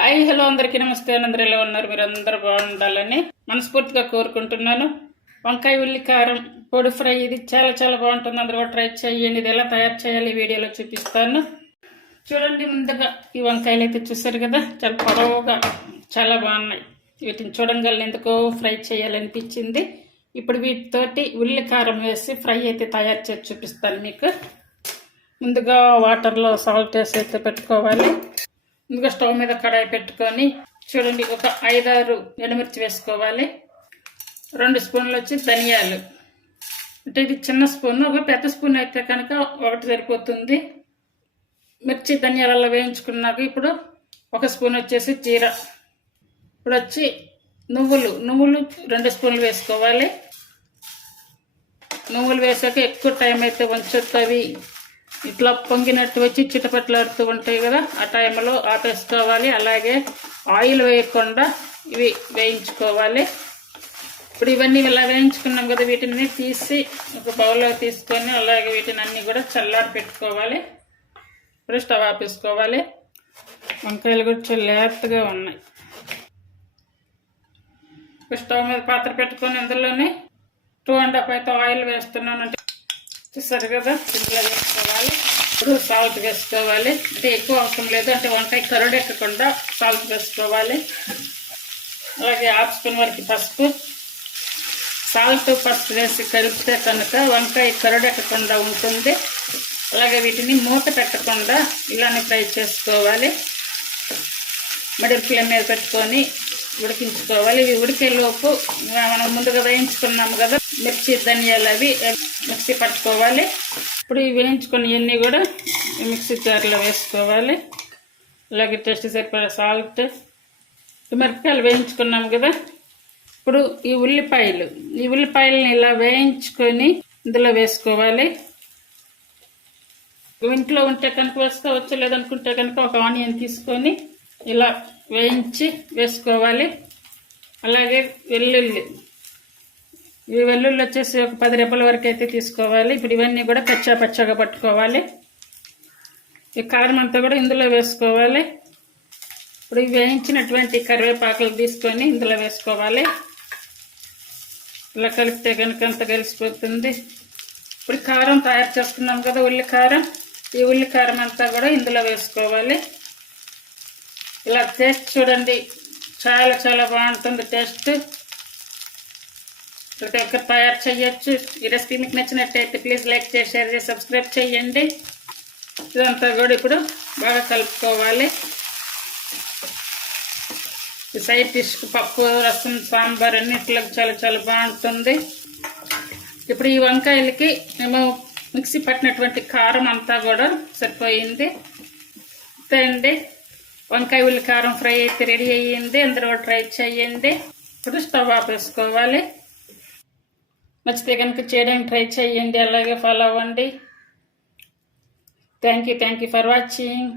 Hi hello అందరికీ నమస్తే. అందరూ ఎలా ఉన్నారు? మీరు అందరూ బాగుండాలని మనస్ఫూర్తిగా కోరుకుంటున్నాను. వంకాయ ఉల్లి కారం పొడి ఫ్రై ఇది చాలా చాలా బాగుంటుంది. అందరూ కూడా ట్రై చేయండి. ఇది ఎలా తయారు చేయాలి వీడియోలో చూపిస్తాను. చూడండి, ముందుగా ఈ వంకాయలు అయితే చూసారు కదా, చాలా పొడవుగా చాలా బాగున్నాయి. వీటిని చూడంగానే ఎందుకో ఫ్రై చేయాలనిపించింది. ఇప్పుడు వీటితోటి ఉల్లి కారం వేసి ఫ్రై అయితే తయారు చేసి చూపిస్తాను మీకు. ముందుగా వాటర్లో సాల్ట్ వేసి అయితే పెట్టుకోవాలి. ముందుగా స్టవ్ మీద కడాయి పెట్టుకొని చూడండి, ఒక 5-6 ఎండుమిర్చి వేసుకోవాలి. 2 స్పూన్లు వచ్చి ధనియాలు, అంటే ఇది చిన్న స్పూన్, ఒక పెద్ద స్పూన్ అయితే కనుక 1 సరిపోతుంది. మిర్చి ధనియాలలో వేయించుకున్నాక ఇప్పుడు 1 స్పూన్ వచ్చేసి జీర. ఇప్పుడు వచ్చి నువ్వులు 2 స్పూన్లు వేసుకోవాలి. నువ్వులు వేసాక ఎక్కువ టైం అయితే ఉంచుతుంది. ఇట్లా పొంగినట్టు వచ్చి చిటపట్లాడుతూ ఉంటాయి కదా, ఆ టైంలో ఆపేసుకోవాలి. అలాగే ఆయిల్ వేయకుండా ఇవి వేయించుకోవాలి. ఇప్పుడు ఇవన్నీ ఇలా వేయించుకున్నాం కదా, వీటిని తీసి ఒక బౌల్లో తీసుకొని అలాగే వీటిని అన్నీ కూడా చల్లారి పెట్టుకోవాలి. ఇప్పుడు స్టవ్ ఆపేసుకోవాలి. వంకాయలు కూడా చాలా లేతగా ఉన్నాయి. ఇప్పుడు స్టవ్ మీద పాత్ర పెట్టుకొని అందులోనే 2.5 అయితే ఆయిల్ వేస్తున్నాను. అంటే చూసారు కదా, ఇంట్లో వేసుకోవాలి. ఇప్పుడు సాల్ట్ వేసుకోవాలి. అంటే ఎక్కువ అవసరం లేదు, అంటే వంకాయ కరుడెక్కకుండా సాల్ట్ వేసుకోవాలి. అలాగే 1/2 స్పూన్ వరకు పసుపు. సాల్ట్ పసుపు వేసి కలిపితే కనుక వంకాయ కరుడెక్కకుండా ఉంటుంది. అలాగే వీటిని మూత పెట్టకుండా ఇలానే ఫ్రై చేసుకోవాలి. మిడిల్ ఫ్లేమ్ మీద పెట్టుకొని ఉడికించుకోవాలి. ఇవి ఉడికేలోపు మనం ముందుగా వేయించుకున్నాము కదా మిర్చి ధనియాలు, అవి మిక్సీ పట్టుకోవాలి. ఇప్పుడు ఇవి వేయించుకుని ఇవన్నీ కూడా మిక్సీ జార్లో వేసుకోవాలి. అలాగే టేస్ట్ సరిపడా సాల్ట్. మిరపకాయలు వేయించుకున్నాము కదా, ఇప్పుడు ఈ ఉల్లిపాయలని ఇలా వేయించుకొని ఇందులో వేసుకోవాలి. ఇంట్లో ఉంటే కనుక వేసుకోవచ్చు, లేదనుకుంటే కనుక ఒక ఆనియన్ తీసుకొని ఇలా వేయించి వేసుకోవాలి. అలాగే వెల్లుల్లి, ఈ వెల్లుల్లి వచ్చేసి ఒక 10 రెబ్బల వరకు అయితే తీసుకోవాలి. ఇప్పుడు ఇవన్నీ కూడా పచ్చగా పట్టుకోవాలి. ఈ కారం అంతా కూడా ఇందులో వేసుకోవాలి. ఇప్పుడు ఇవి వేయించినటువంటి కరివేపాకులు తీసుకొని ఇందులో వేసుకోవాలి. ఇలా కలిపితే కనుక అంత కలిసిపోతుంది. ఇప్పుడు కారం తయారు చేసుకున్నాం కదా ఉల్లి కారం, ఈ ఉల్లి కారం అంతా కూడా ఇందులో వేసుకోవాలి. ఇలా టేస్ట్ చూడండి, చాలా చాలా బాగుంటుంది టేస్ట్. ప్రతి ఒక్కరు తయారు చేయొచ్చు. ఈ రెసిపీ మీకు నచ్చినట్టయితే ప్లీజ్ లైక్ చేసి షేర్ చేసి సబ్స్క్రైబ్ చేయండి. ఇదంతా కూడా ఇప్పుడు బాగా కలుపుకోవాలి. సైడ్ డిష్ పప్పు, రసం, సాంబార్ అన్నిట్లో చాలా చాలా బాగుంటుంది. ఇప్పుడు ఈ వంకాయలకి మేము మిక్సీ పట్టినటువంటి కారం అంతా కూడా సరిపోయింది. అండి, వంకాయ ఉల్లి కారం ఫ్రై అయితే రెడీ అయ్యింది. అందరూ ట్రై చేయండి. ఇప్పుడు స్టవ్ ఆపేసుకోవాలి. నచ్చితే కనుక చేయడానికి ట్రై చేయండి, అలాగే ఫాలో అవ్వండి. Thank you for watching.